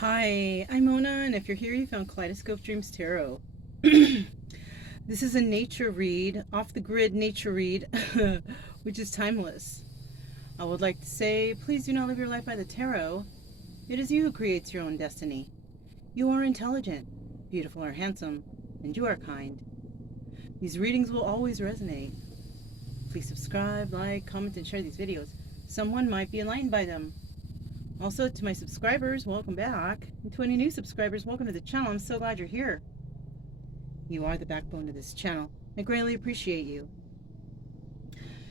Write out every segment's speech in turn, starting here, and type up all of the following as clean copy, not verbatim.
Hi, I'm Mona, and if you're here, you found Kaleidoscope Dreams Tarot. This is a nature read, off the grid nature read, which is timeless. I would like to say, please do not live your life by the tarot. It is you who creates your own destiny. You are intelligent, beautiful or handsome, and you are kind. These readings will always resonate. Please subscribe, like, comment, and share these videos. Someone might be enlightened by them. Also, to my subscribers, welcome back. And to any new subscribers, welcome to the channel. I'm so glad you're here. You are the backbone of this channel. I greatly appreciate you.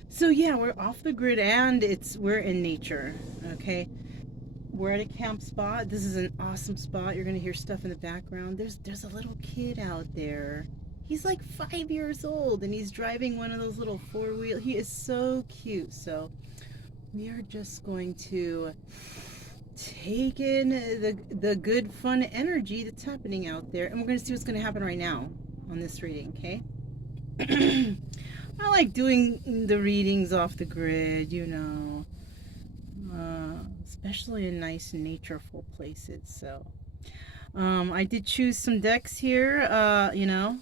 So yeah, we're off the grid and we're in nature, okay? We're at a camp spot. This is an awesome spot. You're gonna hear stuff in the background. There's a little kid out there. He's like 5 years old and he's driving one of those little four-wheel. He is so cute. So we are just going to take in the good fun energy that's happening out there, and we're going to see what's going to happen right now on this reading. Okay. I like doing the readings off the grid, you know, especially in nice natureful places. So I did choose some decks here. You know,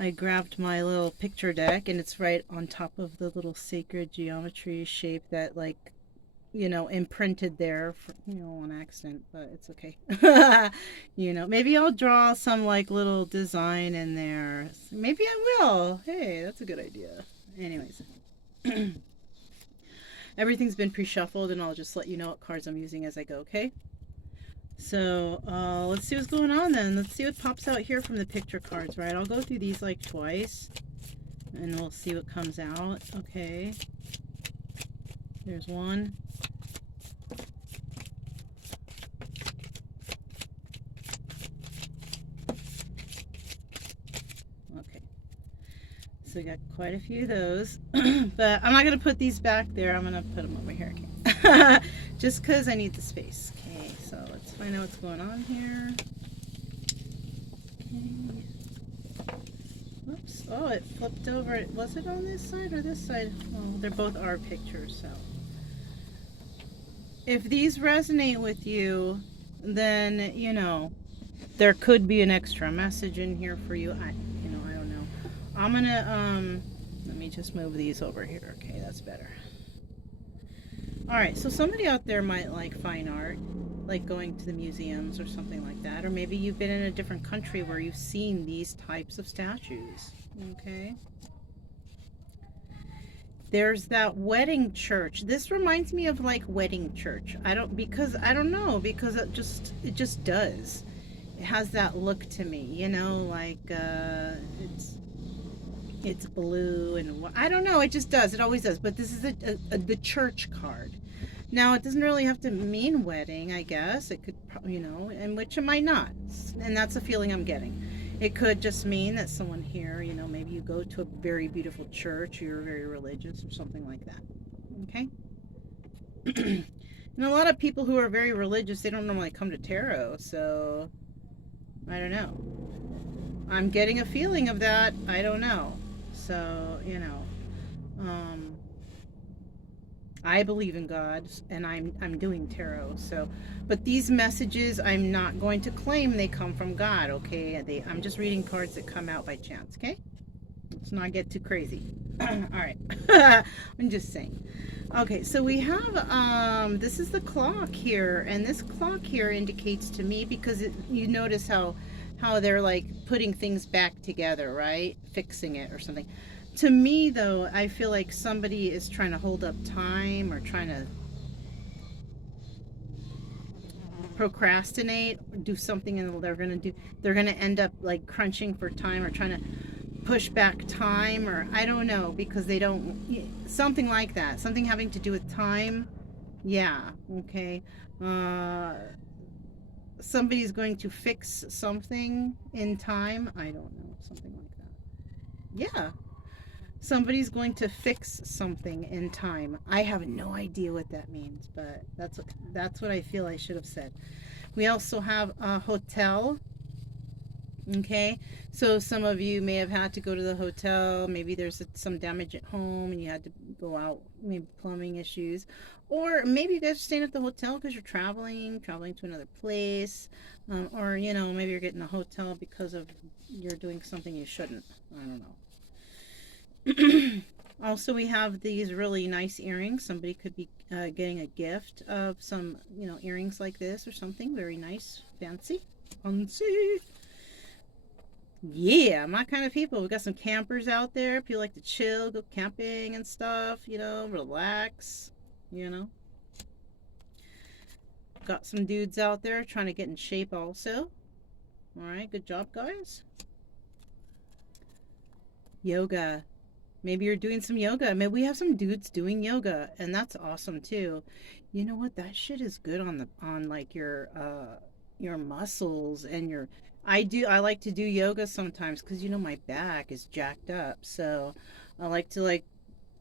I grabbed my little picture deck, and it's right on top of the little sacred geometry shape that, like, you know, imprinted there for, you know, on accident, but it's okay. You know, maybe I'll draw some like little design in there. Maybe I will. Hey, that's a good idea. Anyways, everything's been pre-shuffled, and I'll just let you know what cards I'm using as I go. Okay. So let's see what's going on then. Let's see what pops out here from the picture cards. Right, I'll go through these like twice, and we'll see what comes out. Okay. There's one. Okay. So we got quite a few of those. But I'm not going to put these back there. I'm going to put them over here. Okay. Just because I need the space. Okay, so let's find out what's going on here. Okay. Oops. Oh, it flipped over. Was it on this side or this side? Well, they're both our pictures, so. If these resonate with you, then, you know, there could be an extra message in here for you. I don't know. I'm gonna, let me just move these over here. Okay, that's better. All right, so somebody out there might like fine art, like going to the museums or something like that. Or maybe you've been in a different country where you've seen these types of statues, okay? There's that wedding church. This reminds me of like wedding church. I don't know, because it just does. It has that look to me, you know, like it's blue and I don't know, it just does. It always does. But this is the church card. Now, it doesn't really have to mean wedding, I guess. It could, you know, and which it might not. And that's the feeling I'm getting. It could just mean that someone here, you know, maybe you go to a very beautiful church, or you're very religious or something like that. Okay? And a lot of people who are very religious, they don't normally come to tarot, so I don't know. I'm getting a feeling of that. I don't know. So, you know, I believe in God, and I'm doing tarot. So, but these messages, I'm not going to claim they come from God. Okay, I'm just reading cards that come out by chance. Okay, let's not get too crazy. All right, I'm just saying. Okay, so we have this is the clock here, and this clock here indicates to me, because you notice how they're like putting things back together, right? Fixing it or something. To me, though, I feel like somebody is trying to hold up time, or trying to procrastinate, or do something, and they're going to end up like crunching for time, or trying to push back time, or I don't know, because they don't, something like that, something having to do with time. Yeah, okay. Somebody's going to fix something in time. I don't know, something like that. Yeah. Somebody's going to fix something in time. I have no idea what that means, but that's what I feel I should have said. We also have a hotel. Okay, so some of you may have had to go to the hotel. Maybe there's some damage at home and you had to go out, maybe plumbing issues. Or maybe you guys are staying at the hotel because you're traveling to another place. Or, you know, maybe you're getting a hotel because of you're doing something you shouldn't. I don't know. Also, we have these really nice earrings. Somebody could be getting a gift of some, you know, earrings like this or something very nice, fancy. Fancy. Yeah, my kind of people. We got some campers out there. People like to chill, go camping and stuff, you know, relax, you know. Got some dudes out there trying to get in shape also. All right, good job, guys. Yoga. Maybe you're doing some yoga. Maybe we have some dudes doing yoga, and that's awesome too. You know what? That shit is good on the on like your muscles and your I like to do yoga sometimes cuz you know my back is jacked up. So I like to like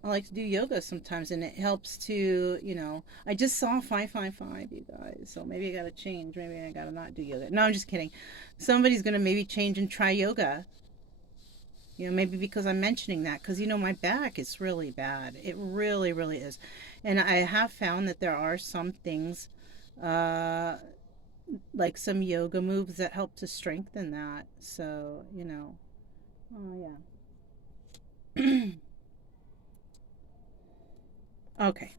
I like to do yoga sometimes and it helps to, you know, I just saw 555 you guys. So maybe I got to change. Maybe I got to not do yoga. No, I'm just kidding. Somebody's going to maybe change and try yoga. You know, maybe because I'm mentioning that, because, you know, my back is really bad. It really, really is. And I have found that there are some things, uh, like some yoga moves that help to strengthen that. So, you know, oh, yeah. Okay.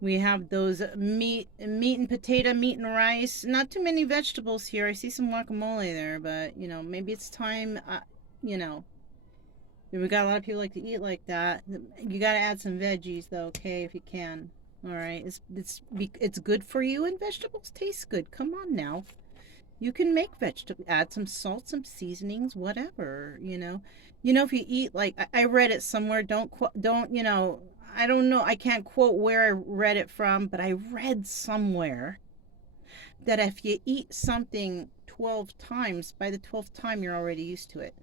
We have those meat and potato, meat and rice. Not too many vegetables here. I see some guacamole there, but, you know, maybe it's time, you know, we got a lot of people like to eat like that. You got to add some veggies though, okay, if you can. All right, it's good for you, and vegetables taste good. Come on now, you can make vegetable. Add some salt, some seasonings, whatever. You know if you eat like I read it somewhere. Don't you know? I don't know. I can't quote where I read it from, but I read somewhere that if you eat something 12 times, by the 12th time you're already used to it.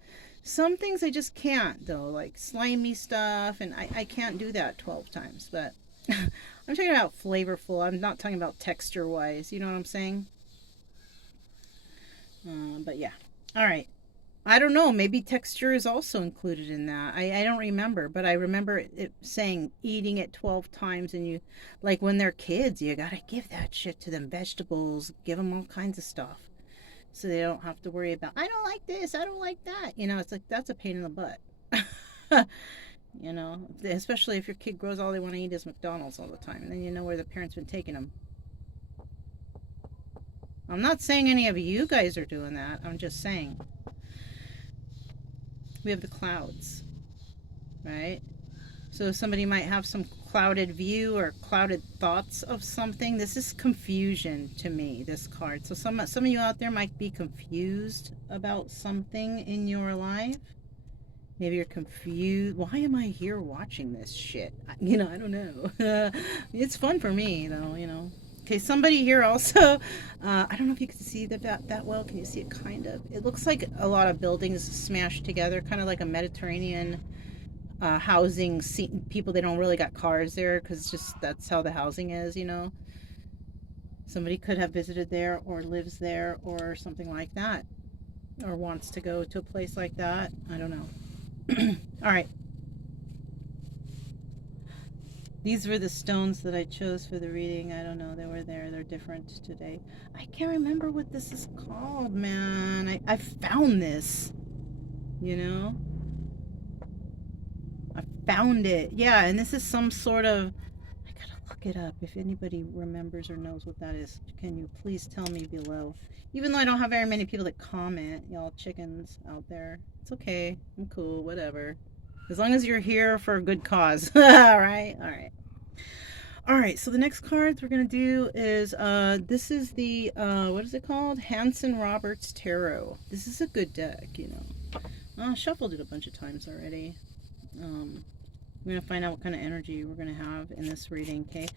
Some things I just can't though, like slimy stuff, and I can't do that 12 times. But I'm talking about flavorful. I'm not talking about texture wise. You know what I'm saying? But yeah. All right. I don't know. Maybe texture is also included in that. I don't remember, but I remember it saying eating it 12 times, and you, like when they're kids, you gotta give that shit to them. Vegetables, give them all kinds of stuff. So they don't have to worry about, I don't like this, I don't like that. You know, it's like, that's a pain in the butt. You know, especially if your kid grows all they want to eat is McDonald's all the time. And then you know where the parents been taking them. I'm not saying any of you guys are doing that. I'm just saying. We have the clouds, right? So somebody might have some clouded view or clouded thoughts of something. This is confusion to me, this card. So some of you out there might be confused about something in your life. Maybe you're confused. Why am I here watching this shit? You know, I don't know. It's fun for me, though, you know. Okay, somebody here also, I don't know if you can see that well. Can you see it kind of? It looks like a lot of buildings smashed together, kind of like a Mediterranean housing. People, they don't really got cars there because just that's how the housing is, you know. Somebody could have visited there or lives there or something like that, or wants to go to a place like that. I don't know. All right. These were the stones that I chose for the reading. I don't know. They were there. They're different today. I can't remember what this is called, man. I found this. You know? I found it. Yeah, and this is some sort of... I gotta look it up. If anybody remembers or knows what that is, can you please tell me below? Even though I don't have very many people that comment, y'all chickens out there. It's okay. I'm cool. Whatever. As long as you're here for a good cause. All right? All right. All right, so the next cards we're going to do is, this is the, what is it called? Hanson Roberts Tarot. This is a good deck, you know. Shuffled it a bunch of times already. We're going to find out what kind of energy we're going to have in this reading, okay?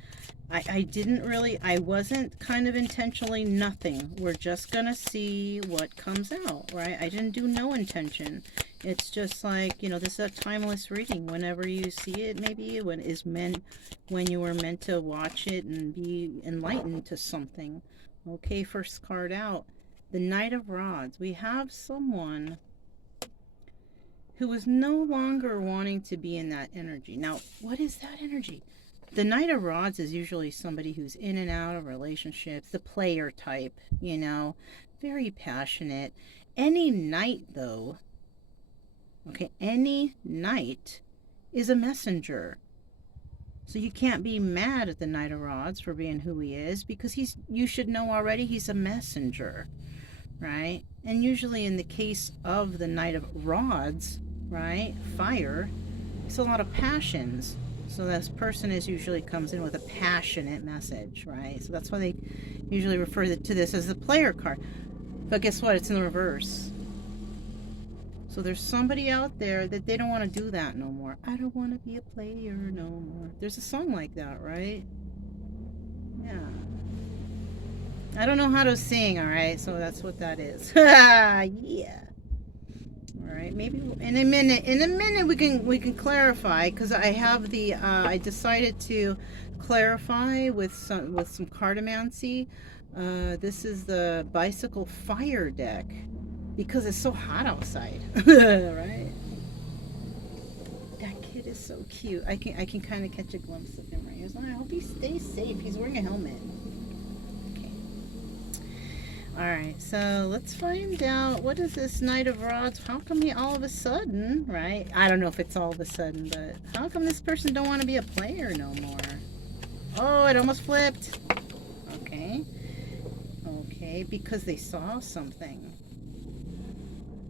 I wasn't kind of intentionally nothing. We're just going to see what comes out, right? I didn't do no intention. It's just like, you know, this is a timeless reading. Whenever you see it, maybe when you were meant to watch it and be enlightened to something. Okay, first card out. the Knight of Rods. We have someone who is no longer wanting to be in that energy. Now, what is that energy? The Knight of Rods is usually somebody who's in and out of relationships, the player type, you know, very passionate. Any knight, though, okay, any knight is a messenger. So you can't be mad at the Knight of Rods for being who he is, because you should know already he's a messenger, right? And usually in the case of the Knight of Rods, right, fire, it's a lot of passions. So this person usually comes in with a passionate message, right? So that's why they usually refer to this as the player card. But guess what? It's in the reverse. So there's somebody out there that they don't want to do that no more. I don't want to be a player no more. There's a song like that, right? Yeah. I don't know how to sing, all right? So that's what that is. Yeah. All right. Maybe in a minute we can clarify, because I have the I decided to clarify with some cartomancy. This is the bicycle fire deck, because it's so hot outside. Right? That kid is so cute. I can kind of catch a glimpse of him right here. So I hope he stays safe. He's wearing a helmet. Okay. All right. So let's find out, what is this Knight of Rods? How come he all of a sudden, right? I don't know if it's all of a sudden, but how come this person don't want to be a player no more? Oh, it almost flipped. Okay. Okay, because they saw something.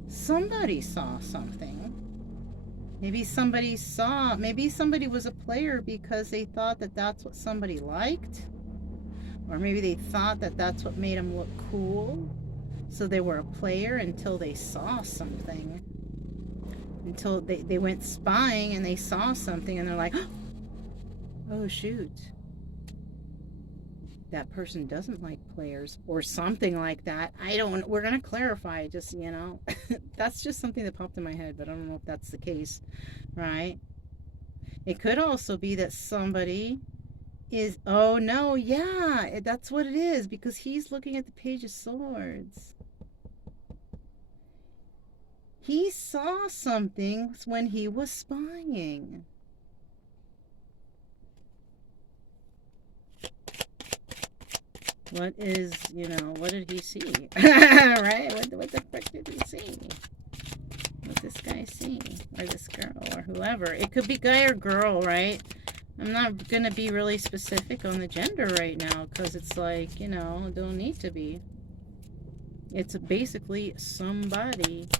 Somebody saw something. Maybe somebody was a player because they thought that that's what somebody liked. Or maybe they thought that that's what made them look cool. So they were a player until they saw something. Until they went spying and they saw something and they're like, oh shoot. That person doesn't like players, or something like that. We're going to clarify, just, you know, that's just something that popped in my head, but I don't know if that's the case, right? It could also be that somebody is, oh no, yeah, that's what it is, because he's looking at the Page of Swords. He saw something when he was spying. What is, you know, what did he see? Right? What the frick did he see? What this guy see? Or this girl, or whoever. It could be guy or girl, right? I'm not going to be really specific on the gender right now, because it's like, you know, don't need to be. It's basically somebody.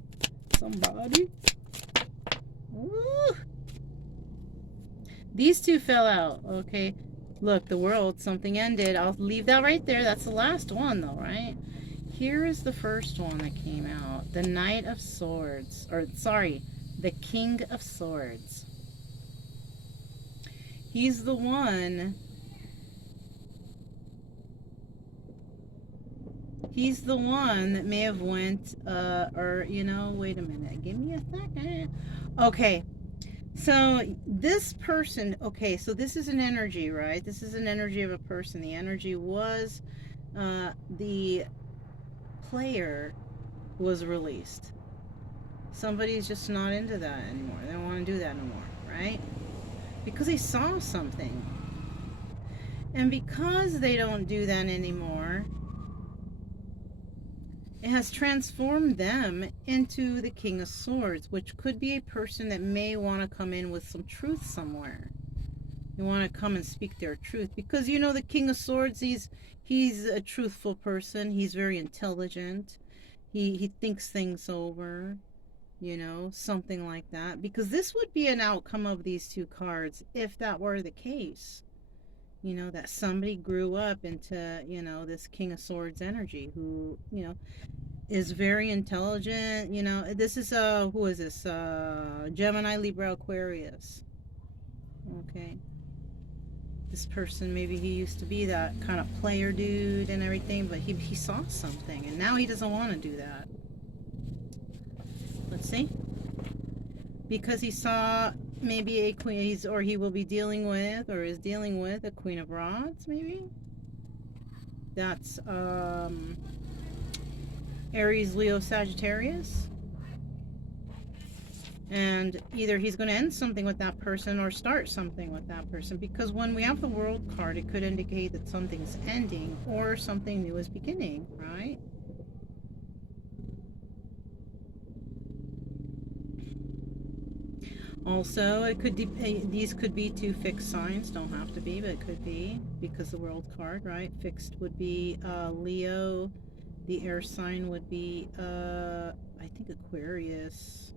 Somebody. Woo! These two fell out, okay? Look, the world, something ended. I'll leave that right there. That's the last one, though, right? Here is the first one that came out. The Knight of Swords. Or, sorry, the King of Swords. He's the one... He's the one that may have went, or, you know, wait a minute. Give me a second. Okay. So this person, okay, so this is an energy, right? This is an energy of a person. The energy was the player was released. Somebody's just not into that anymore. They don't want to do that anymore, right? Because they saw something. And because they don't do that anymore, it has transformed them into the King of Swords, which could be a person that may want to come in with some truth somewhere. They want to come and speak their truth. Because, you know, the King of Swords, he's a truthful person. He's very intelligent. He thinks things over, you know, something like that. Because this would be an outcome of these two cards if that were the case. You know, that somebody grew up into, you know, this King of Swords energy who, you know, is very intelligent. You know, this is, who is this? Gemini, Libra, Aquarius. Okay. This person, maybe he used to be that kind of player dude and everything, but he saw something, and now he doesn't want to do that. Let's see. Because he saw maybe a queen, or he will be dealing with, or is dealing with a Queen of Rods, maybe? That's, Aries, Leo, Sagittarius. And either he's going to end something with that person or start something with that person, because when we have the World card, it could indicate that something's ending or something new is beginning, right? Also, it could these could be two fixed signs, don't have to be, but it could be, because the World card, right? Fixed would be Leo, the air sign would be I think Aquarius.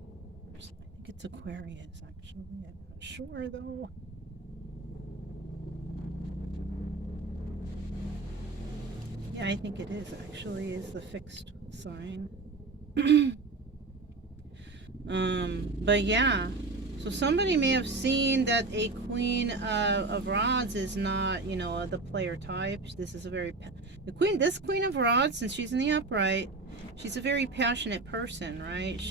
I think it's Aquarius, actually. I'm not sure though. Yeah, I think it is actually, is the fixed sign. But yeah, so somebody may have seen that a Queen of Rods is not, you know, the player type. This is a very this Queen of Rods, since she's in the upright, she's a very passionate person, right?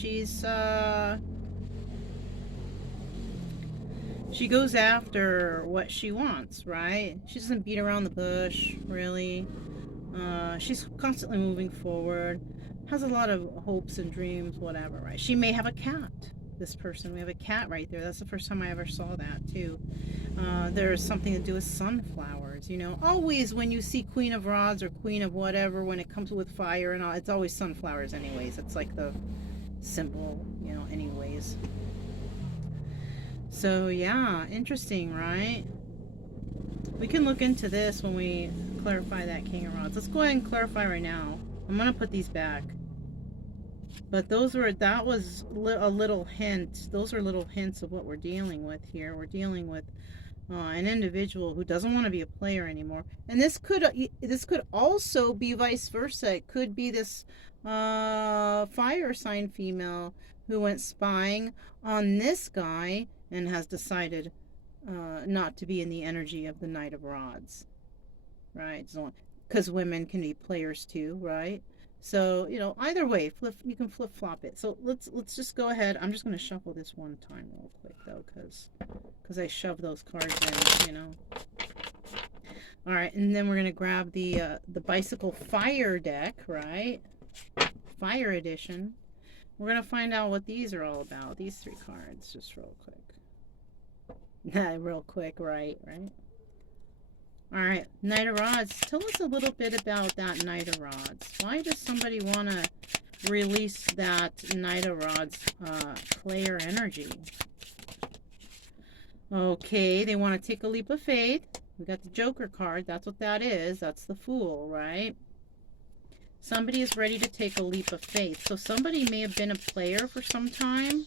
She goes after what she wants, right? She doesn't beat around the bush, really. She's constantly moving forward, has a lot of hopes and dreams, whatever, right? She may have a cat, this person. We have a cat right there. That's the first time I ever saw that, too. There's something to do with sunflowers, you know. Always when you see Queen of Rods or Queen of whatever, when it comes with fire and all, it's always sunflowers anyways. It's like the symbol, you know, anyways. So, yeah, interesting, right? We can look into this when we clarify that King of Rods. Let's go ahead and clarify right now. I'm going to put these back. But that was a little hint. Those are little hints of what we're dealing with here. We're dealing with an individual who doesn't want to be a player anymore. And this could also be vice versa. It could be this fire sign female who went spying on this guy and has decided not to be in the energy of the Knight of Rods, right? So, because women can be players too, right? So, you know, either way, you can flip flop it. So let's just go ahead. I'm just going to shuffle this one time real quick though, because I shoved those cards in, you know. All right, and then we're going to grab the Bicycle Fire deck, right? Fire edition. We're going to find out what these are all about. These three cards, just real quick. Real quick, right? All right, Knight of Rods. Tell us a little bit about that Knight of Rods. Why does somebody want to release that Knight of Rods player energy? Okay, they want to take a leap of faith. We got the Joker card. That's what that is. That's the Fool, right? Somebody is ready to take a leap of faith. So somebody may have been a player for some time,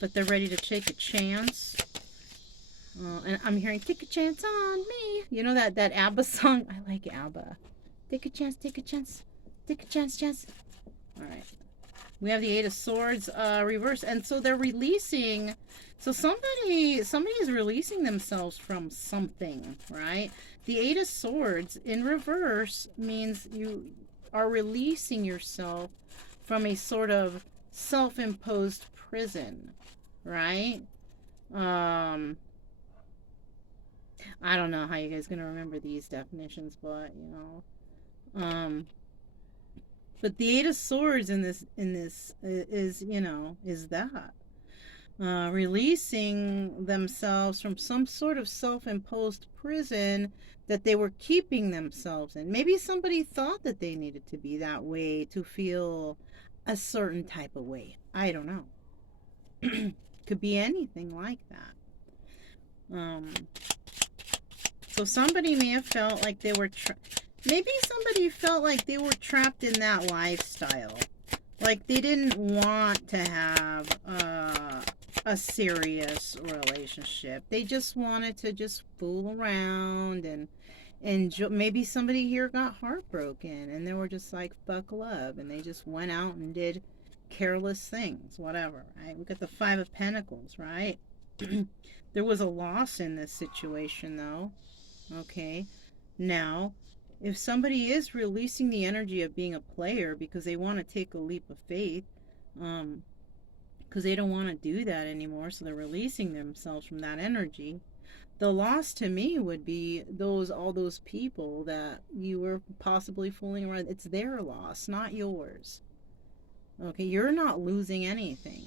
but they're ready to take a chance. And I'm hearing, take a chance on me. You know that ABBA song? I like ABBA. Take a chance, take a chance. Take a chance. All right. We have the Eight of Swords reverse. And so they're releasing. So somebody is releasing themselves from something, right? The Eight of Swords in reverse means you are releasing yourself from a sort of self-imposed prison, right? I don't know how you guys are gonna remember these definitions, but you know, but the Eight of Swords in this is, you know, is that releasing themselves from some sort of self-imposed prison that they were keeping themselves in. Maybe somebody thought that they needed to be that way to feel a certain type of way. I don't know. Could be anything like that. So somebody may have felt like they were maybe somebody felt like they were trapped in that lifestyle. Like they didn't want to have a serious relationship. They just wanted to just fool around and enjoy. Maybe somebody here got heartbroken and they were just like, fuck love. And they just went out and did careless things, whatever, right? We got the Five of Pentacles, right? There was a loss in this situation though. Okay, now if somebody is releasing the energy of being a player because they want to take a leap of faith, because they don't want to do that anymore, so they're releasing themselves from that energy, the loss to me would be all those people that you were possibly fooling around. It's their loss, not yours. Okay, you're not losing anything.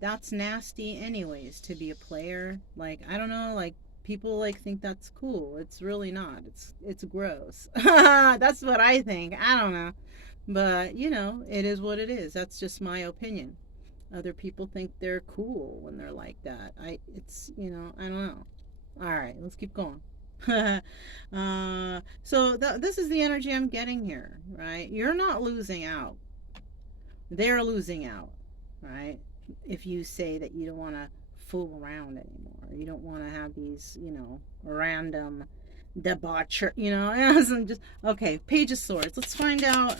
That's nasty anyways, to be a player. Like, I don't know, like, people like think that's cool. It's really not. It's gross. That's what I think. I don't know. But, you know, it is what it is. That's just my opinion. Other people think they're cool when they're like that. It's, you know, I don't know. All right, let's keep going. This is the energy I'm getting here, right? You're not losing out. They're losing out, right? If you say that you don't want to fool around anymore, you don't want to have these, you know, random debaucher, you know, just okay. Page of Swords. Let's find out.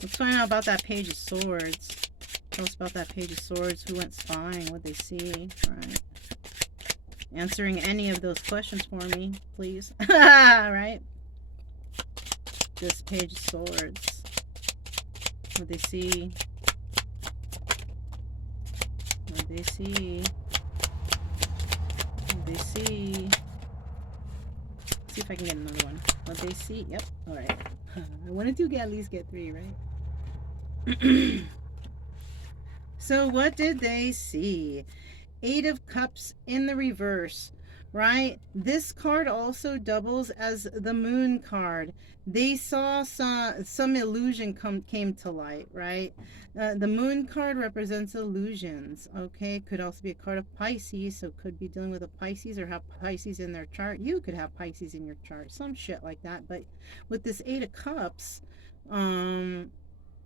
Let's find out about that Page of Swords. Tell us about that Page of Swords. Who went spying? What they see? All right. Answering any of those questions for me, please. Right? This Page of Swords. What they see? What they see? What they see? See if I can get another one. What they see? Yep. All right. I wanted to at least get 3, right? So what did they see? 8 of Cups in the reverse, right? This card also doubles as the Moon card. They saw some illusion came to light, right? The Moon card represents illusions, okay? Could also be a card of Pisces, so could be dealing with a Pisces or have Pisces in their chart. You could have Pisces in your chart, some shit like that. But with this 8 of Cups,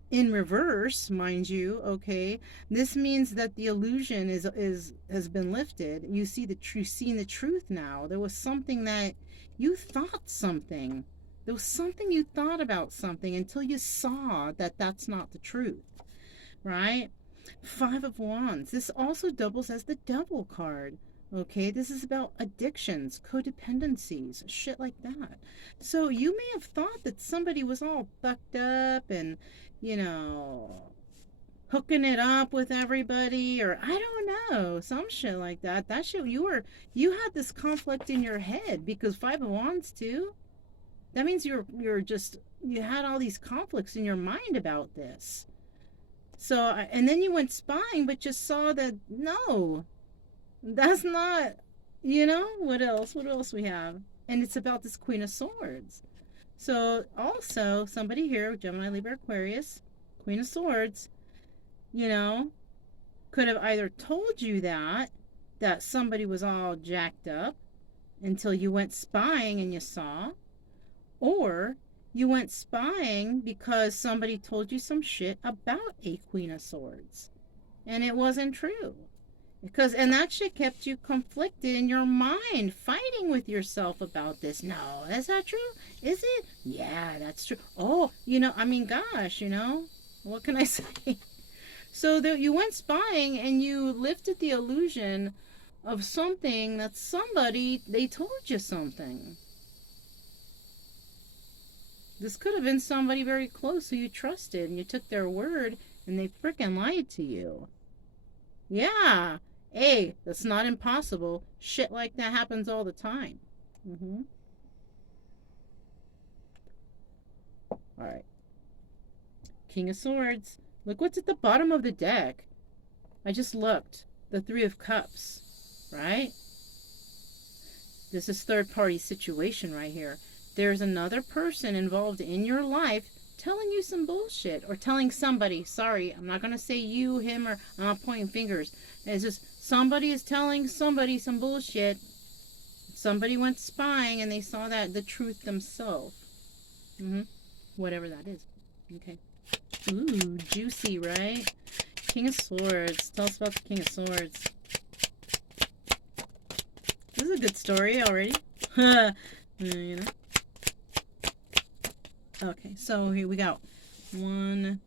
in reverse, mind you, okay, this means that the illusion has been lifted. You see seeing the truth now. There was something that you thought something. There was something you thought about something until you saw that that's not the truth, right? 5 of Wands. This also doubles as the Devil card. Okay, this is about addictions, codependencies, shit like that. So you may have thought that somebody was all fucked up and, you know, hooking it up with everybody, or I don't know, some shit like that. That shit, you had this conflict in your head, because 5 of Wands too. That means you had all these conflicts in your mind about this. So, and then you went spying, but just saw that no, that's not, you know, what else we have? And it's about this Queen of Swords. So also somebody here, Gemini, Libra, Aquarius, Queen of Swords, you know, could have either told you that somebody was all jacked up until you went spying and you saw, or you went spying because somebody told you some shit about a Queen of Swords and it wasn't true. And that shit kept you conflicted in your mind, fighting with yourself about this. No, is that true? Is it? Yeah, that's true. Oh, you know, I mean, gosh, you know, what can I say? So you went spying and you lifted the illusion of something that they told you something. This could have been somebody very close who you trusted, and you took their word and they freaking lied to you. Yeah. Hey, that's not impossible. Shit like that happens all the time. All right. King of Swords. Look what's at the bottom of the deck. I just looked. The 3 of Cups. Right? This is third-party situation right here. There's another person involved in your life telling you some bullshit, or telling somebody, sorry, I'm not going to say you, him, or I'm not pointing fingers. It's just somebody is telling somebody some bullshit. Somebody went spying and they saw the truth themselves. Whatever that is. Okay. Ooh, juicy, right? King of Swords. Tell us about the King of Swords. This is a good story already. You know. Okay, so here we go. 1,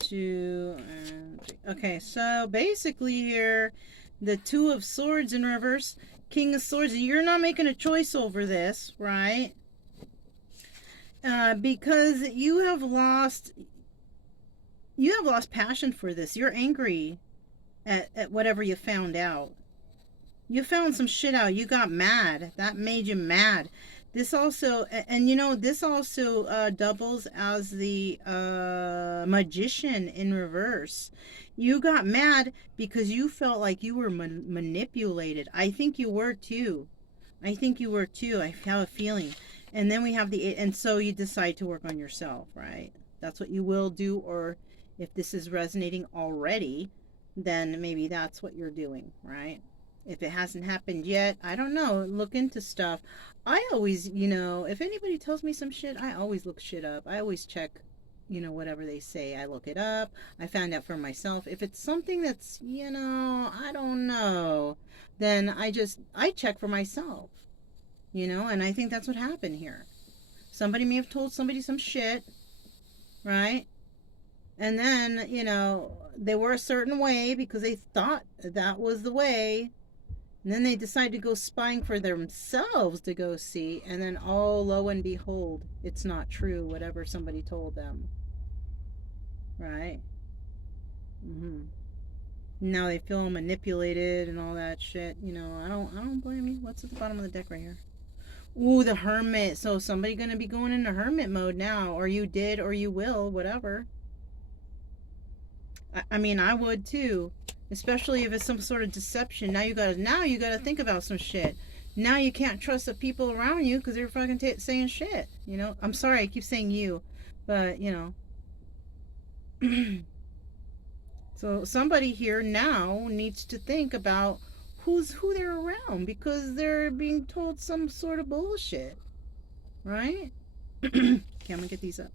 2, and 3. Okay, so basically here, the 2 of Swords in reverse, King of Swords. You're not making a choice over this, right? Because you have lost passion for this. You're angry at whatever you found out. You found some shit out. You got mad. That made you mad. This also, and you know, this also doubles as the magician in reverse. You got mad because you felt like you were manipulated. I think you were too. I think you were too. I have a feeling. And then we have the, and so you decide to work on yourself, right? That's what you will do. Or if this is resonating already, then maybe that's what you're doing, right? If it hasn't happened yet, I don't know. Look into stuff. I always, you know, if anybody tells me some shit, I always look shit up. I always check, you know, whatever they say. I look it up. I found out for myself. If it's something that's, you know, I don't know, then I check for myself, you know, and I think that's what happened here. Somebody may have told somebody some shit, right? And then, you know, they were a certain way because they thought that was the way. And then they decide to go spying for themselves to go see. And then, oh, lo and behold, it's not true, whatever somebody told them. Right? Mm-hmm. Now they feel manipulated and all that shit. You know, I don't blame you. What's at the bottom of the deck right here? Ooh, the hermit. So somebody gonna be going into hermit mode now. Or you did, or you will, whatever. I mean, I would too, especially if it's some sort of deception. Now you gotta think about some shit. Now you can't trust the people around you because they're fucking saying shit. You know, I'm sorry, I keep saying you, but you know. So somebody here now needs to think about who they're around because they're being told some sort of bullshit, right? Okay, I'm gonna get these up.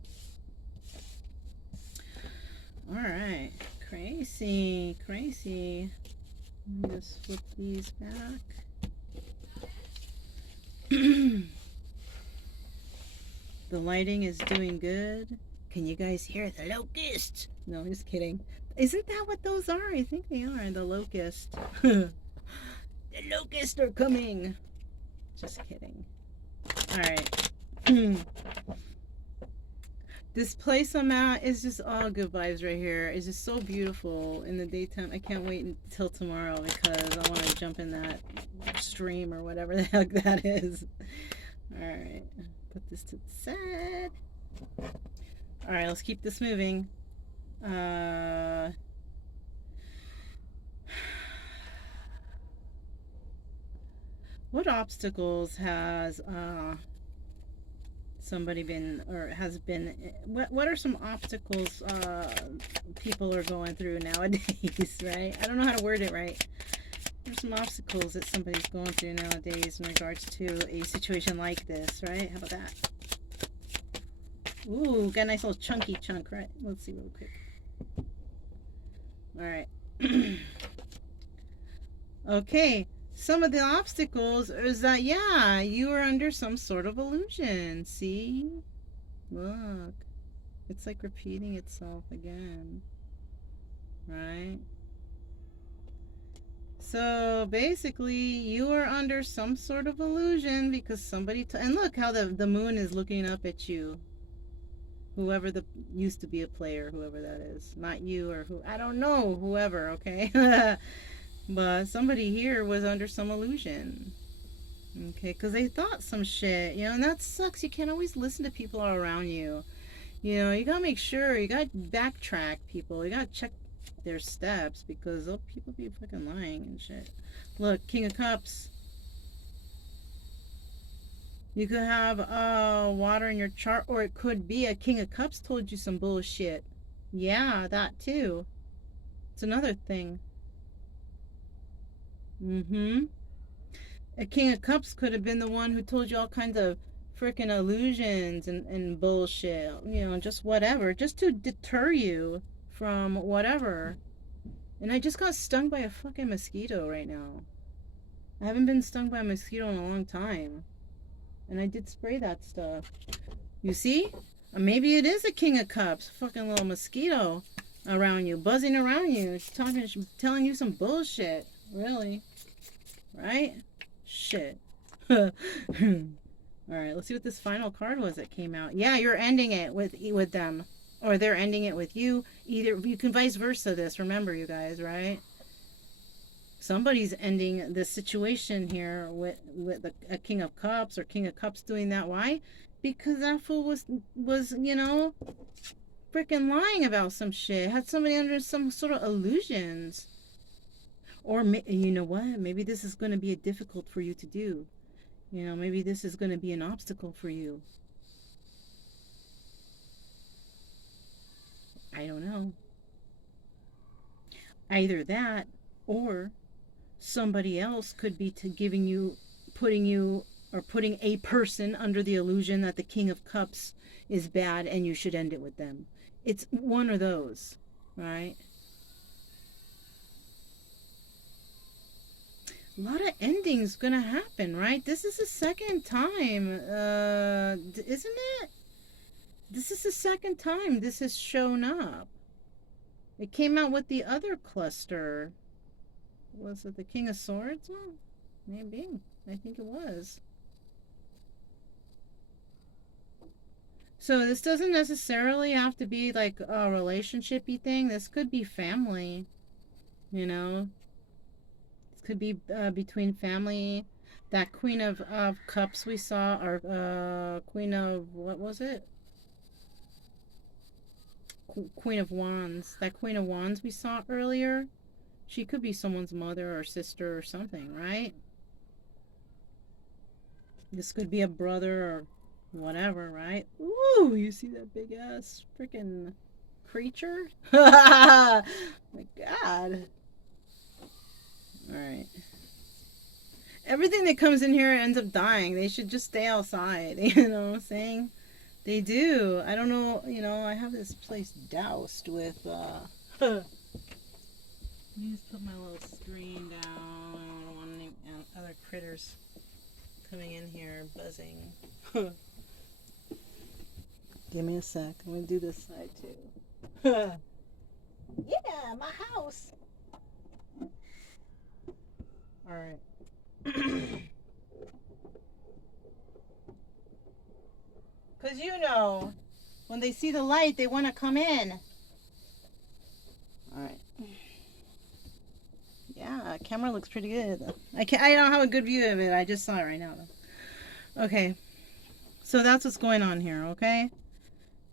All right. Crazy, crazy. Let me just flip these back. The lighting is doing good. Can you guys hear the locust? No, I'm just kidding. Isn't that what those are? I think they are, the locust. The locusts are coming. Just kidding. All right. This place I'm at is just all good vibes right here. It's just so beautiful in the daytime. I can't wait until tomorrow because I want to jump in that stream or whatever the heck that is. All right, put this to the side. All right, let's keep this moving. What obstacles has somebody been or has been, what are some obstacles people are going through nowadays? Right, I don't know how to word it right. There's some obstacles that somebody's going through nowadays in regards to a situation like this, right? How about that? Ooh, got a nice little chunky chunk, right? Let's see real quick. All right. Okay, some of the obstacles is that, yeah, you are under some sort of illusion. See? Look. It's like repeating itself again. Right? So basically, you are under some sort of illusion because somebody... and look how the moon is looking up at you. Whoever used to be a player, whoever that is. Not you or who... I don't know. Whoever, okay? But somebody here was under some illusion. Okay, because they thought some shit, you know, and that sucks. You can't always listen to people all around you. You know, you gotta make sure, you gotta backtrack people. You gotta check their steps because people be fucking lying and shit. Look, King of Cups. You could have water in your chart, or it could be a King of Cups told you some bullshit. Yeah, that too. It's another thing. Mm-hmm. A King of Cups could have been the one who told you all kinds of freaking illusions and bullshit. You know, just whatever. Just to deter you from whatever. And I just got stung by a fucking mosquito right now. I haven't been stung by a mosquito in a long time. And I did spray that stuff. You see? Maybe it is a King of Cups. Fucking little mosquito around you. Buzzing around you. Telling you some bullshit. Really. Right? Shit. Alright, let's see what this final card was that came out. Yeah, you're ending it with them. Or they're ending it with you. Either you can vice versa this. Remember, you guys, right? Somebody's ending this situation here with a King of Cups or King of Cups doing that. Why? Because that fool was you know, freaking lying about some shit. Had somebody under some sort of illusions. Or you know what? Maybe this is going to be difficult for you to do. You know, maybe this is going to be an obstacle for you. I don't know. Either that, or somebody else could be giving you, putting you, or putting a person under the illusion that the King of Cups is bad and you should end it with them. It's one of those, right? A lot of endings gonna happen, right? This is the second time, isn't it? This is the second time this has shown up. It came out with the other cluster. Was it the King of Swords one? Maybe. I think it was. So this doesn't necessarily have to be like a relationship-y thing. This could be family, you know. This could be between family. That Queen of Cups we saw, or Queen of, what was it? Queen of Wands. That Queen of Wands we saw earlier. She could be someone's mother or sister or something, right? This could be a brother or whatever, right? Ooh, you see that big ass freaking creature? My God. Alright. Everything that comes in here ends up dying. They should just stay outside. You know what I'm saying? They do. I don't know, you know, I have this place doused with, let me just put my little screen down. I don't want any other critters coming in here buzzing. Give me a sec. I'm going to do this side too. Yeah, my house. Alright. Because you know, when they see the light, they want to come in. Alright. Yeah, camera looks pretty good. I don't have a good view of it. I just saw it right now. Okay. So that's what's going on here, okay?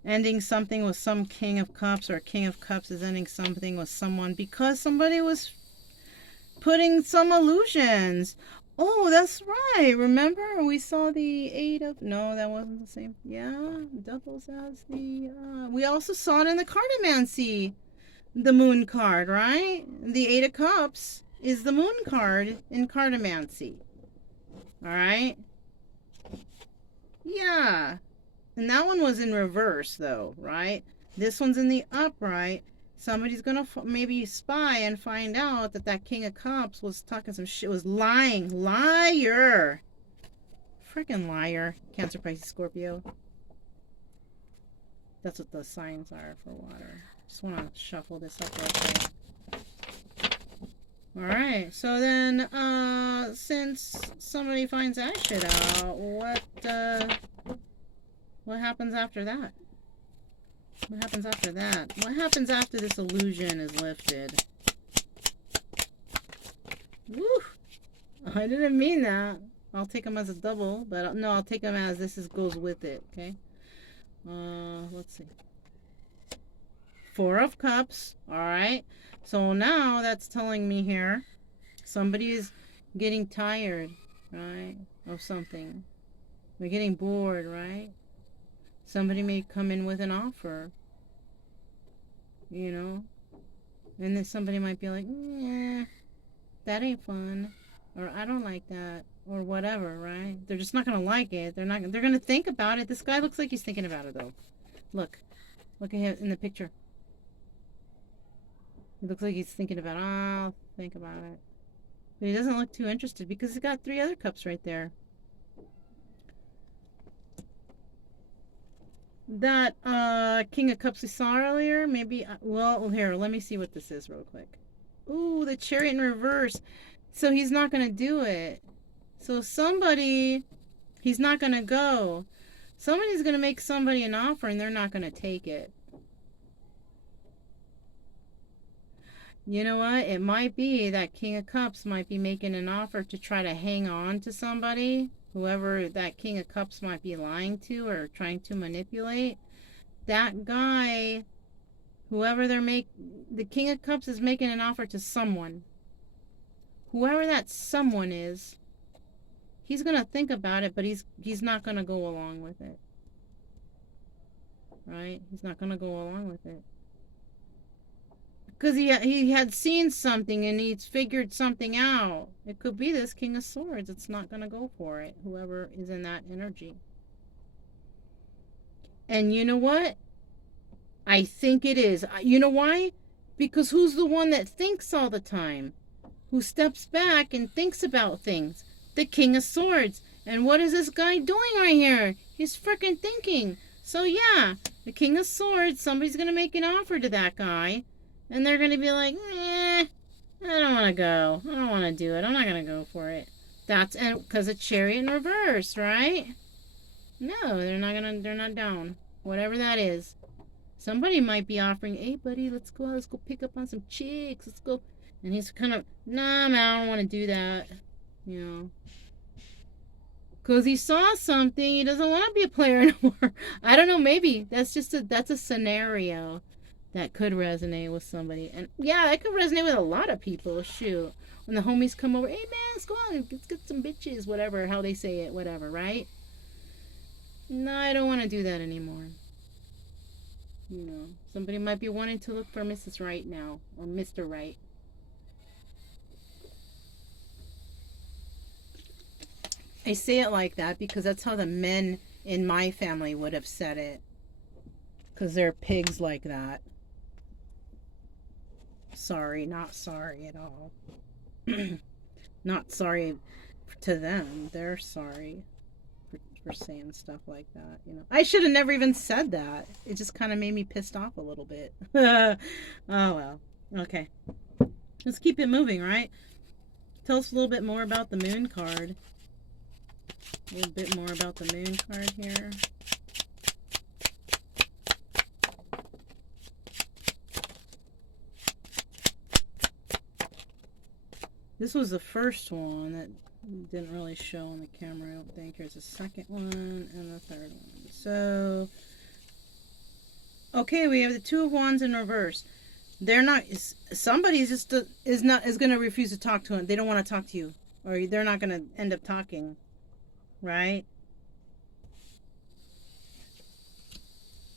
Ending something with some King of Cups, or King of Cups is ending something with someone because somebody was putting some illusions. Oh, that's right. Remember we saw the 8 of... No, that wasn't the same. Yeah, doubles as the... we also saw it in the cartomancy. The moon card, right? The 8 of Cups is the moon card in cartomancy. Alright? Yeah. And that one was in reverse, though, right? This one's in the upright. Somebody's gonna maybe spy and find out that that King of Cups was talking some shit, was lying. Liar! Freaking liar. Cancer, Pisces, Scorpio. That's what the signs are for water. Just want to shuffle this up real quick. Alright, so then, since somebody finds that shit out, what happens after that? What happens after that? What happens after this illusion is lifted? Woo! I didn't mean that. I'll take them as a double, but no, I'll take them as this goes with it, okay? Let's see. 4 of Cups, alright? So now that's telling me here, somebody is getting tired, right? Of something. They're getting bored, right? Somebody may come in with an offer, you know? And then somebody might be like, yeah, that ain't fun. Or I don't like that. Or whatever, right? They're just not going to like it. They're going to think about it. This guy looks like he's thinking about it, though. Look at him in the picture. He looks like he's thinking about it. I'll think about it. But he doesn't look too interested because he's got 3 other cups right there. That King of Cups we saw earlier, maybe, well, here, let me see what this is real quick. Ooh, the Chariot in reverse. So he's not going to do it. So somebody, he's not going to go. Somebody's going to make somebody an offer and they're not going to take it. You know what? It might be that King of Cups might be making an offer to try to hang on to somebody. Whoever that King of Cups might be lying to or trying to manipulate. That guy, whoever the King of Cups is making an offer to someone. Whoever that someone is, he's going to think about it, but he's not going to go along with it. Right? He's not going to go along with it. Because he had seen something and he's figured something out. It could be this King of Swords. It's not going to go for it. Whoever is in that energy. And you know what? I think it is. You know why? Because who's the one that thinks all the time? Who steps back and thinks about things? The King of Swords. And what is this guy doing right here? He's freaking thinking. So yeah, the King of Swords, somebody's going to make an offer to that guy. And they're going to be like, I don't want to go. I don't want to do it. I'm not going to go for it. That's because it's Chariot in reverse, right? No, they're not down. Whatever that is. Somebody might be offering, hey, buddy, let's go pick up on some chicks. Let's go. And he's kind of, nah, man, I don't want to do that. You know. Because he saw something. He doesn't want to be a player anymore. I don't know. Maybe. That's a scenario that could resonate with somebody. And yeah, it could resonate with a lot of people. Shoot. When the homies come over, hey man, let's go on, let's get some bitches, whatever, how they say it, whatever, right? No, I don't want to do that anymore. You know, somebody might be wanting to look for Mrs. Right now, or Mr. Right. I say it like that because that's how the men in my family would have said it. Because they're pigs like that. Sorry, not sorry at all. Not sorry to them. They're sorry for saying stuff like that. You know, I should have never even said that. It just kind of made me pissed off a little bit. Oh well. Okay. Let's keep it moving, right? Tell us a little bit more about the moon card. A little bit more about the moon card here. This was the first one that didn't really show on the camera, I don't think. Here's the second one and the third one. So, okay, we have the Two of Wands in reverse. They're not, somebody is going to refuse to talk to him. They don't want to talk to you, or they're not going to end up talking, right?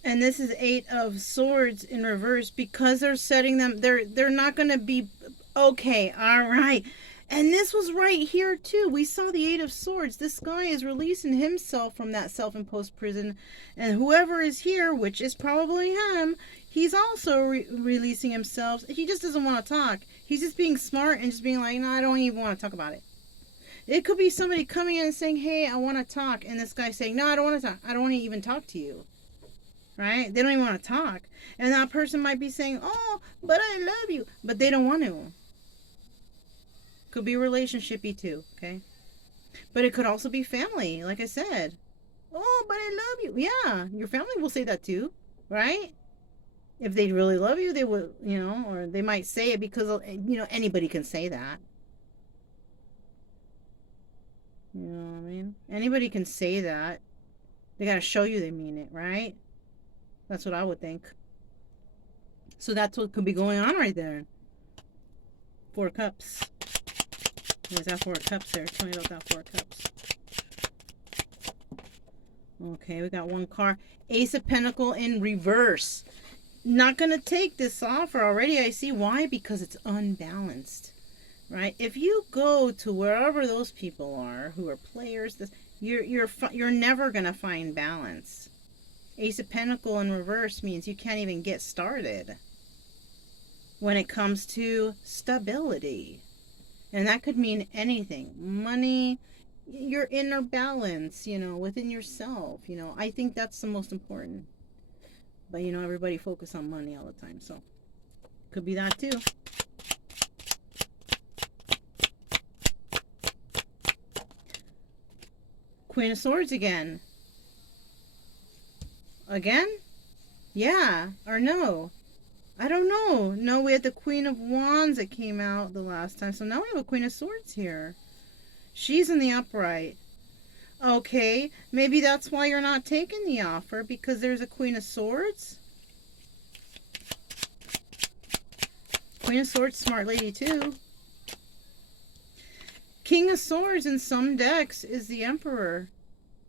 And this is Eight of Swords in reverse because they're setting them, they're not going to be, okay, all right. And this was right here too. We saw the Eight of Swords. This guy is releasing himself from that self-imposed prison. And whoever is here, which is probably him, he's also releasing himself. He just doesn't want to talk. He's just being smart and just being like, no, I don't even want to talk about it. It could be somebody coming in and saying, hey, I want to talk. And this guy saying, no, I don't want to talk. I don't want to even talk to you. Right? They don't even want to talk. And that person might be saying, oh, but I love you. But they don't want to. Could be relationshipy too, okay? But it could also be family, like I said. Oh, but I love you. Yeah, your family will say that too, right? If they really love you, they will, you know, or they might say it because, you know, anybody can say that. You know what I mean? Anybody can say that. They got to show you they mean it, right? That's what I would think. So that's what could be going on right there. Four of Cups. Where's that Four of Cups there? Tell me about that Four of Cups. Okay, we got one card. Ace of Pentacles in reverse. Not going to take this offer already. I see why. Because it's unbalanced. Right? If you go to wherever those people are who are players, you're never going to find balance. Ace of Pentacles in reverse means you can't even get started when it comes to stability. And that could mean anything. Money, your inner balance, you know, within yourself. You know, I think that's the most important. But, you know, everybody focus on money all the time. So, could be that too. Queen of Swords again. Again? Yeah or no? I don't know. No, we had the Queen of Wands that came out the last time. So now we have a Queen of Swords here. She's in the upright. Okay, maybe that's why you're not taking the offer, because there's a Queen of Swords. Queen of Swords, smart lady too. King of Swords in some decks is the Emperor.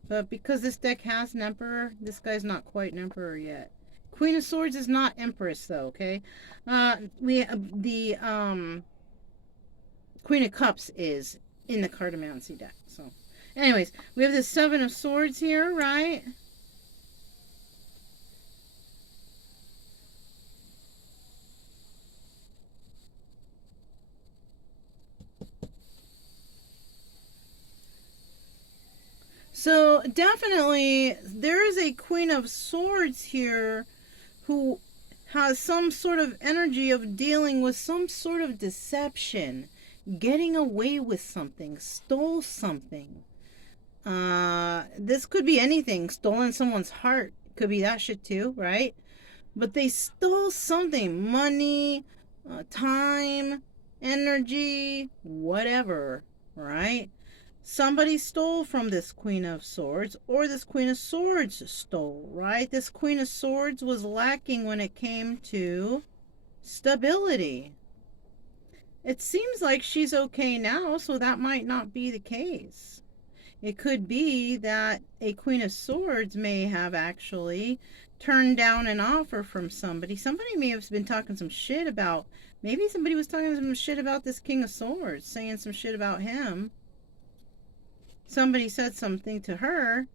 But because this deck has an Emperor, this guy's not quite an Emperor yet. Queen of Swords is not Empress though, okay? The Queen of Cups is in the Cartomancy deck. So, anyways, we have the Seven of Swords here, right? So definitely there is a Queen of Swords here who has some sort of energy of dealing with some sort of deception, getting away with something, stole something. This could be anything. Stolen someone's heart. Could be that shit too, right? But they stole something. Money, time, energy, whatever, right? Somebody stole from this Queen of Swords, or this Queen of Swords stole, right? This Queen of Swords was lacking when it came to stability. It seems like she's okay now, so that might not be the case. It could be that a Queen of Swords may have actually turned down an offer from somebody. Somebody may have been talking some shit about, maybe somebody was talking some shit about this King of Swords, saying some shit about him. Somebody said something to her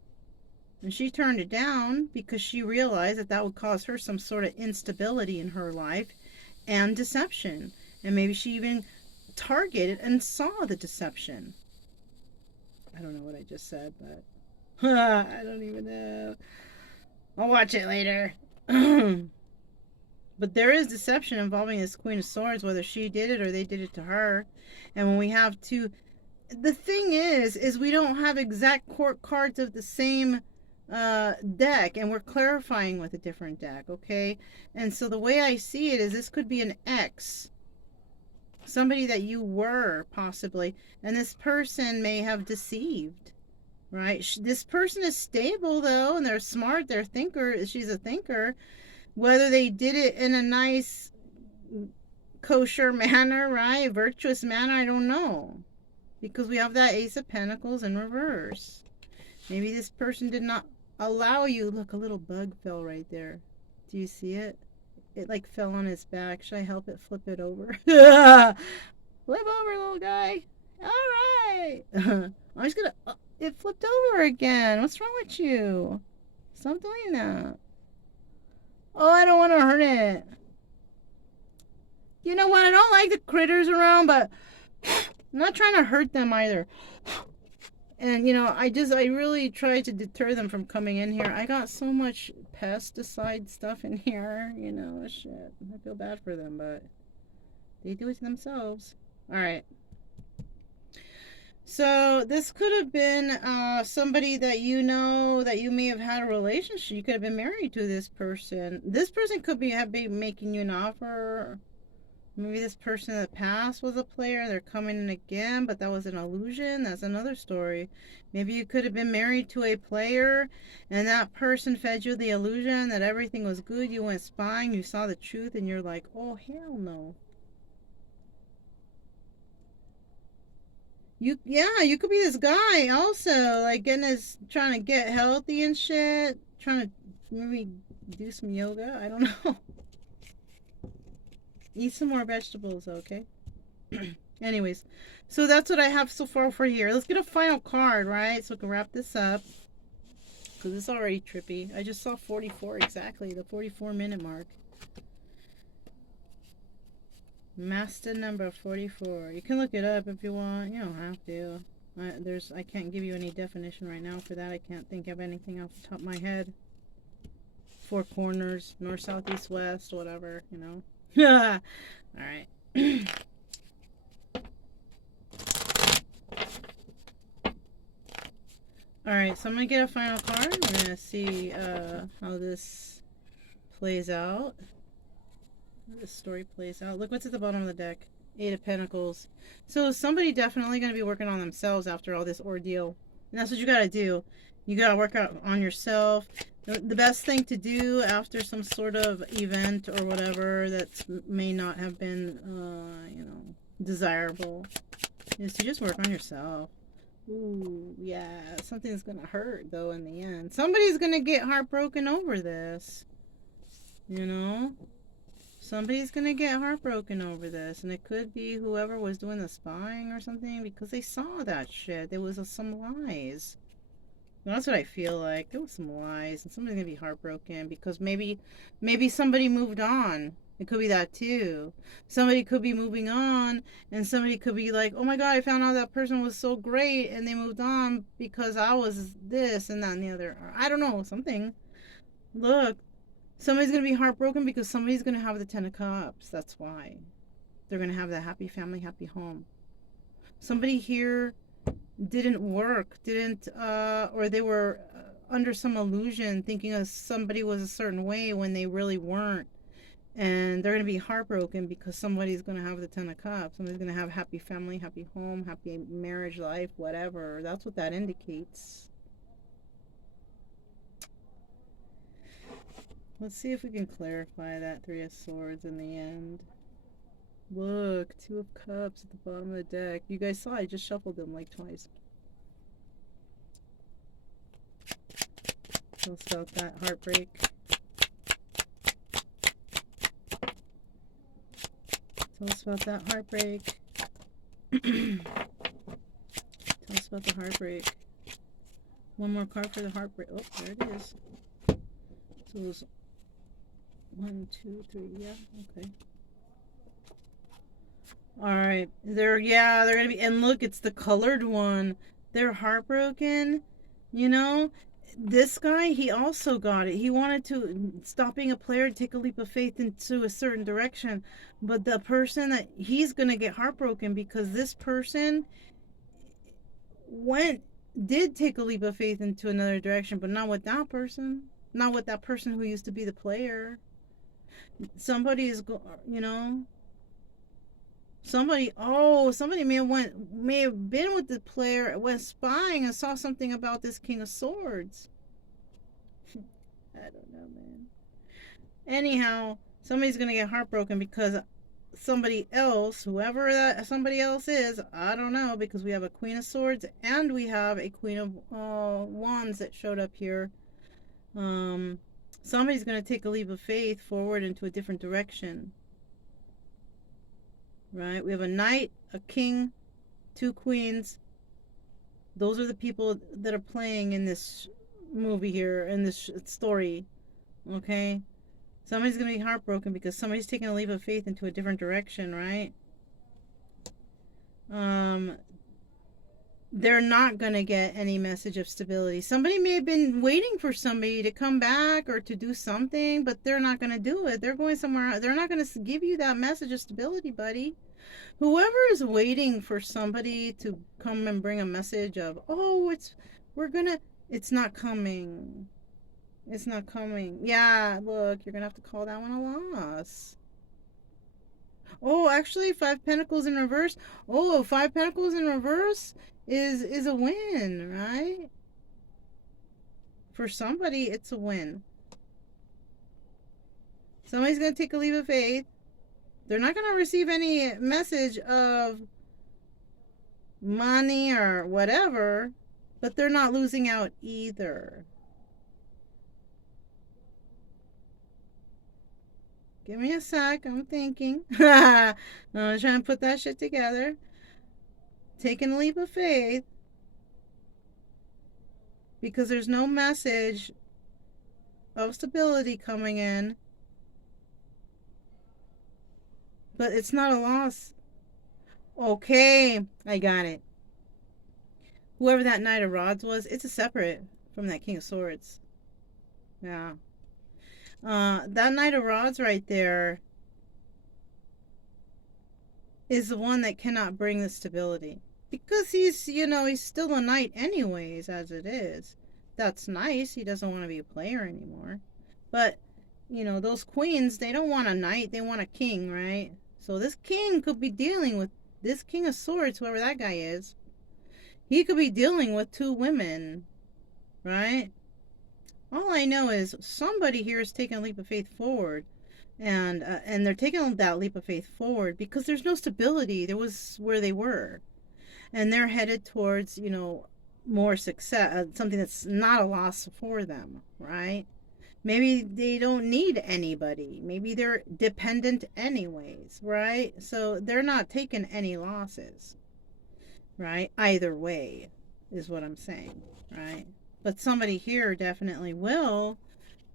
and she turned it down because she realized that that would cause her some sort of instability in her life and deception. And maybe she even targeted and saw the deception. I don't know what I just said, but I don't even know. I'll watch it later. But there is deception involving this Queen of Swords, whether she did it or they did it to her. And when we have two, the thing is we don't have exact court cards of the same deck, and we're clarifying with a different deck, okay? And so the way I see it is this could be an ex, somebody that you were possibly, and this person may have deceived, right? This person is stable though, and they're smart, they're thinker, she's a thinker. Whether they did it in a nice kosher manner, right, virtuous manner, I don't know, because we have that Ace of Pentacles in reverse. Maybe this person did not allow you. Look, a little bug fell right there. Do you see it? It like fell on his back. Should I help it flip it over? Flip over, little guy. All right. I'm just gonna. It flipped over again. What's wrong with you? Stop doing that. Oh, I don't want to hurt it. You know what? I don't like the critters around, but I'm not trying to hurt them either. And you know, I really try to deter them from coming in here. I got so much pesticide stuff in here, you know, shit. I feel bad for them, but they do it to themselves. All right. So this could have been somebody that you know, that you may have had a relationship. You could have been married to this person. This person could be making you an offer. Maybe this person in the past was a player. They're coming in again, but that was an illusion. That's another story. Maybe you could have been married to a player, and that person fed you the illusion that everything was good. You went spying, you saw the truth, and you're like, oh, hell no. You could be this guy also, like trying to get healthy and shit, trying to maybe do some yoga. I don't know. Eat some more vegetables, okay? Anyways, so that's what I have so far for here. Let's get a final card, right? So we can wrap this up, because it's already trippy. I just saw 44 exactly, the 44-minute mark. Master number 44. You can look it up if you want. You don't have to. I can't give you any definition right now for that. I can't think of anything off the top of my head. Four corners, north, south, east, west, whatever, you know. Alright. Alright, so I'm going to get a final card. We're going to see how this plays out. This story plays out. Look what's at the bottom of the deck. Eight of Pentacles. So somebody definitely going to be working on themselves after all this ordeal. And that's what you got to do. You got to work out on yourself. The best thing to do after some sort of event or whatever that may not have been, you know, desirable is to just work on yourself. Ooh, yeah. Something's going to hurt, though, in the end. Somebody's going to get heartbroken over this. You know? Somebody's going to get heartbroken over this. And it could be whoever was doing the spying or something. Because they saw that shit. There was some lies. And that's what I feel like. There was some lies. And somebody's going to be heartbroken. Because maybe somebody moved on. It could be that too. Somebody could be moving on. And somebody could be like, oh my God, I found out that person was so great. And they moved on because I was this and that and the other. I don't know. Something. Look. Somebody's going to be heartbroken because somebody's going to have the Ten of Cups. That's why. They're going to have that happy family, happy home. Somebody here didn't work, or they were under some illusion thinking of somebody was a certain way when they really weren't. And they're going to be heartbroken because somebody's going to have the Ten of Cups. Somebody's going to have happy family, happy home, happy marriage life, whatever. That's what that indicates. Let's see if we can clarify that Three of Swords in the end. Look, Two of Cups at the bottom of the deck. You guys saw I just shuffled them like twice. Tell us about that heartbreak. Tell us about that heartbreak. Tell us about the heartbreak. One more card for the heartbreak. Oh, there it is. So it was 1, 2, 3. Yeah, okay. All right. They're gonna be, and look, it's the colored one. They're heartbroken. You know, this guy, he also got it. He wanted to stop being a player, take a leap of faith into a certain direction. But the person that he's gonna get heartbroken because this person did take a leap of faith into another direction, but not with that person. Not with that person who used to be the player. Somebody is, you know, somebody may have been with the player, went spying and saw something about this King of Swords. I don't know, man. Anyhow, somebody's gonna get heartbroken because somebody else, whoever that somebody else is, I don't know, because we have a Queen of Swords and we have a Queen of Wands that showed up here. Somebody's going to take a leap of faith forward into a different direction. Right? We have a knight, a king, 2 queens. Those are the people that are playing in this movie here, in this story. Okay? Somebody's going to be heartbroken because somebody's taking a leap of faith into a different direction, right? They're not going to get any message of stability. Somebody may have been waiting for somebody to come back or to do something, but they're not going to do it. They're going somewhere. They're not going to give you that message of stability, buddy. Whoever is waiting for somebody to come and bring a message of, oh, it's not coming. It's not coming. Yeah, look, you're going to have to call that one a loss. Oh, actually, 5 Pentacles in reverse. Oh, 5 Pentacles in reverse is a win, right? For somebody, it's a win. Somebody's going to take a leap of faith. They're not going to receive any message of money or whatever, but they're not losing out either. Give me a sec. I'm thinking. I'm trying to put that shit together. Taking a leap of faith because there's no message of stability coming in, but it's not a loss. Okay, I got it. Whoever that Knight of Rods was, it's a separate from that King of Swords. Yeah. That Knight of Rods right there is the one that cannot bring the stability. Because he's still a knight anyways, as it is. That's nice. He doesn't want to be a player anymore. But you know, those queens, they don't want a knight, they want a king, right? So this king could be dealing with this King of Swords, whoever that guy is. He could be dealing with two women, right? All I know is somebody here is taking a leap of faith forward, and they're taking that leap of faith forward because there's no stability. There was where they were, and they're headed towards, you know, more success, something that's not a loss for them, right? Maybe they don't need anybody. Maybe they're dependent anyways, right? So they're not taking any losses, right? Either way is what I'm saying, right? But somebody here definitely will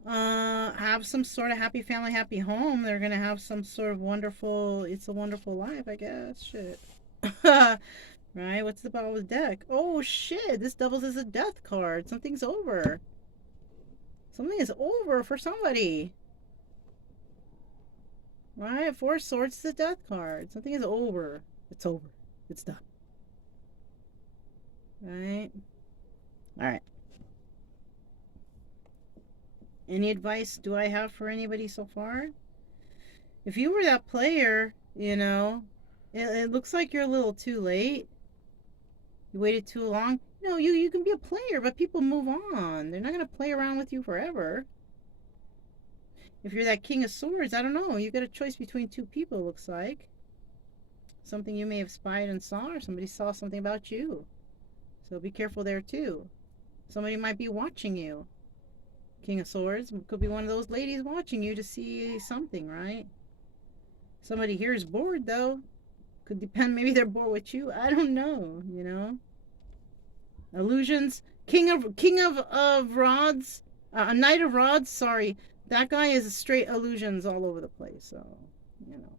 have some sort of happy family, happy home. They're gonna have some sort of wonderful, it's a wonderful life, I guess. Shit. Right? What's the bottom of the deck? Oh shit, this doubles as a death card. Something's over. Something is over for somebody. Right? Four Swords is a death card. Something is over. It's over. It's done. Right? Alright. Any advice do I have for anybody so far? If you were that player, you know, it looks like you're a little too late. You waited too long. No, you can be a player, but people move on. They're not going to play around with you forever. If you're that King of Swords, I don't know. You got a choice between two people, looks like. Something you may have spied and saw, or somebody saw something about you. So be careful there, too. Somebody might be watching you. King of Swords could be one of those ladies watching you to see something, right? Somebody here is bored, though. Could depend. Maybe they're bored with you. I don't know, you know. Illusions. King of Rods. A Knight of Rods, sorry. That guy is straight illusions all over the place, so, you know.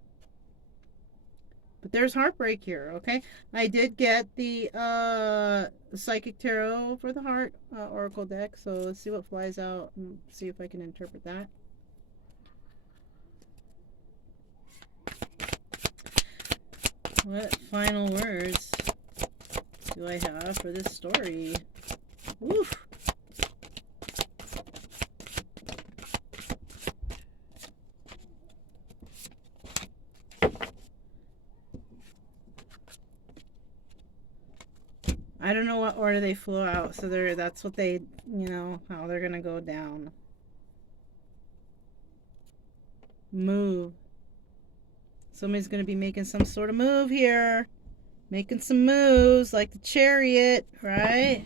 But there's heartbreak here, okay? I did get the Psychic Tarot for the Heart Oracle deck, so let's see what flies out and see if I can interpret that. What final words do I have for this story? Woof! I don't know what order they flew out, so that's what they, you know, how they're gonna go down. Move. Somebody's gonna be making some sort of move here. Making some moves, like the Chariot, right?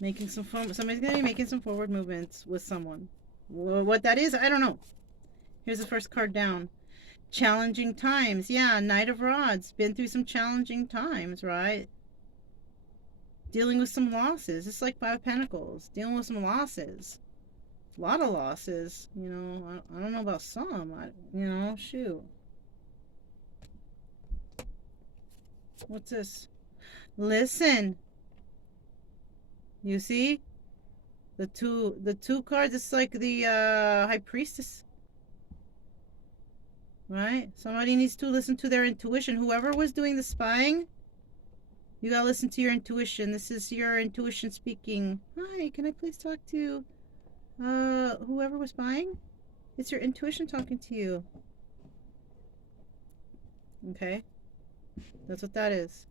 Making some somebody's gonna be making some forward movements with someone. What that is, I don't know. Here's the first card down. Challenging times. Yeah, Knight of Rods. Been through some challenging times, right? Dealing with some losses. It's like Five of Pentacles. Dealing with some losses. A lot of losses. You know, I don't know about some. You know, shoot. What's this? Listen. You see? The two cards, it's like the High Priestess. Right? Somebody needs to listen to their intuition. Whoever was doing the spying, you gotta listen to your intuition. This is your intuition speaking. Hi, can I please talk to whoever was spying? It's your intuition talking to you. Okay? That's what that is.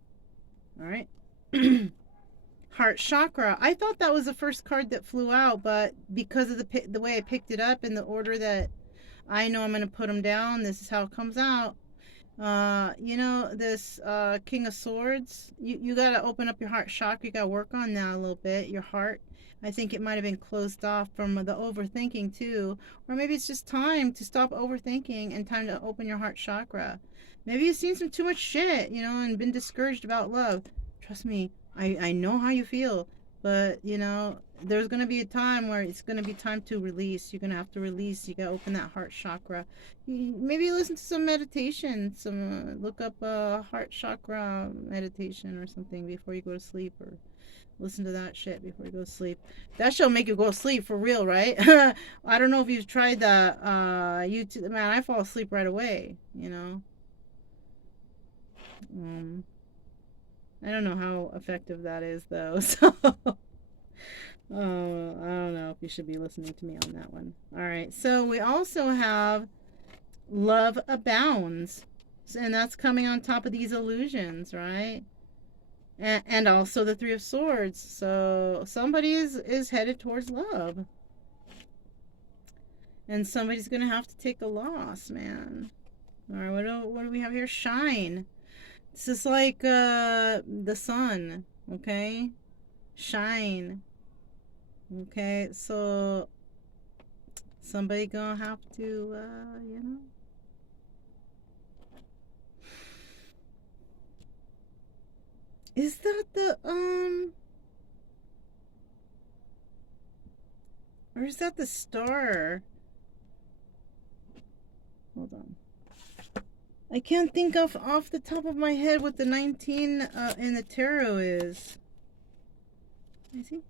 Alright? Heart Chakra. I thought that was the first card that flew out, but because of the way I picked it up in the order that I know I'm going to put them down, this is how it comes out. You know, this King of Swords, you got to open up your heart chakra. You got to work on that a little bit. Your heart, I think it might have been closed off from the overthinking too. Or maybe it's just time to stop overthinking and time to open your heart chakra. Maybe you've seen some too much shit, you know, and been discouraged about love. Trust me, I know how you feel. But, you know, there's going to be a time where it's going to be time to release. You're going to have to release. You got to open that heart chakra. Maybe listen to some meditation. Look up a heart chakra meditation or something before you go to sleep. Or listen to that shit before you go to sleep. That shit'll make you go to sleep for real, right? I don't know if you've tried that. YouTube. Man, I fall asleep right away, you know. I don't know how effective that is, though. So, Oh, I don't know if you should be listening to me on that one. All right. So we also have Love Abounds. And that's coming on top of these illusions, right? And also the Three of Swords. So somebody is headed towards love. And somebody's going to have to take a loss, man. All right, what do we have here? Shine. This is like the sun, okay? Shine. Okay, so somebody gonna have to, you know. Is that the, or is that the star? Hold on. I can't think of off the top of my head what the 19 in the tarot is. Let me see.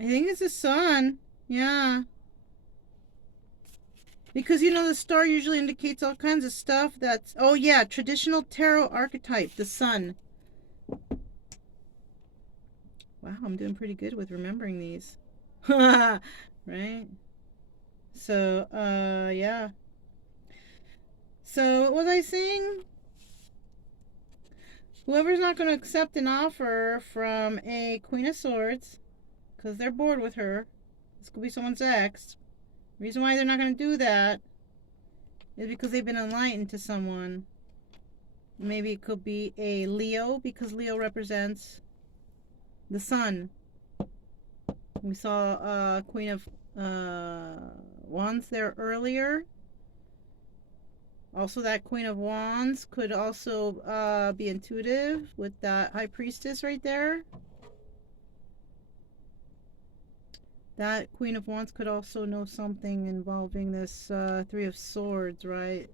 I think it's the sun. Yeah. Because, you know, the star usually indicates all kinds of stuff that's... Oh, yeah. Traditional tarot archetype. The sun. Wow, I'm doing pretty good with remembering these. Right? So, yeah. So, what was I saying? Whoever's not going to accept an offer from a Queen of Swords, because they're bored with her, this could be someone's ex. The reason why they're not going to do that is because they've been enlightened to someone. Maybe it could be a Leo, because Leo represents the sun. We saw Queen of Wands there earlier. Also, that Queen of Wands could also be intuitive with that High Priestess right there. That Queen of Wands could also know something involving this Three of Swords, right?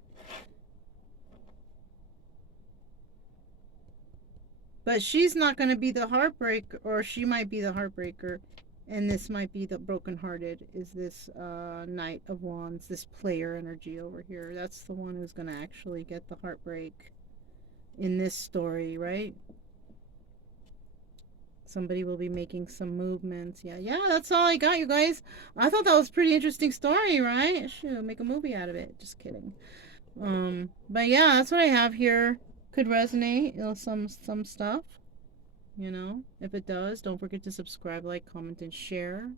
But she's not going to be the heartbreaker, or she might be the heartbreaker. And this might be the brokenhearted, is this Knight of Wands, this player energy over here. That's the one who's going to actually get the heartbreak in this story, right? Somebody will be making some movements. Yeah, that's all I got, you guys. I thought that was a pretty interesting story, right? Shoot, make a movie out of it. Just kidding. But yeah, that's what I have here. Could resonate, you know, some stuff. You know, if it does, don't forget to subscribe, like, comment, and share.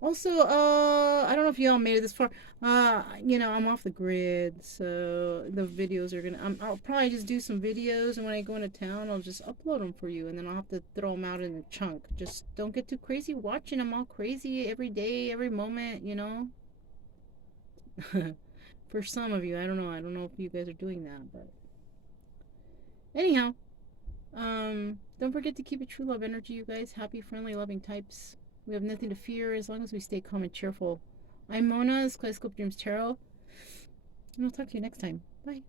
Also, I don't know if y'all made it this far. You know, I'm off the grid, so the videos are gonna. I'll probably just do some videos, and when I go into town, I'll just upload them for you, and then I'll have to throw them out in a chunk. Just don't get too crazy watching them all crazy every day, every moment. You know. For some of you, I don't know. I don't know if you guys are doing that, but anyhow, don't forget to keep it true love energy, you guys. Happy, friendly, loving types. We have nothing to fear as long as we stay calm and cheerful. I'm Mona's Kaleidoscope Dreams Tarot, and I'll talk to you next time. Bye.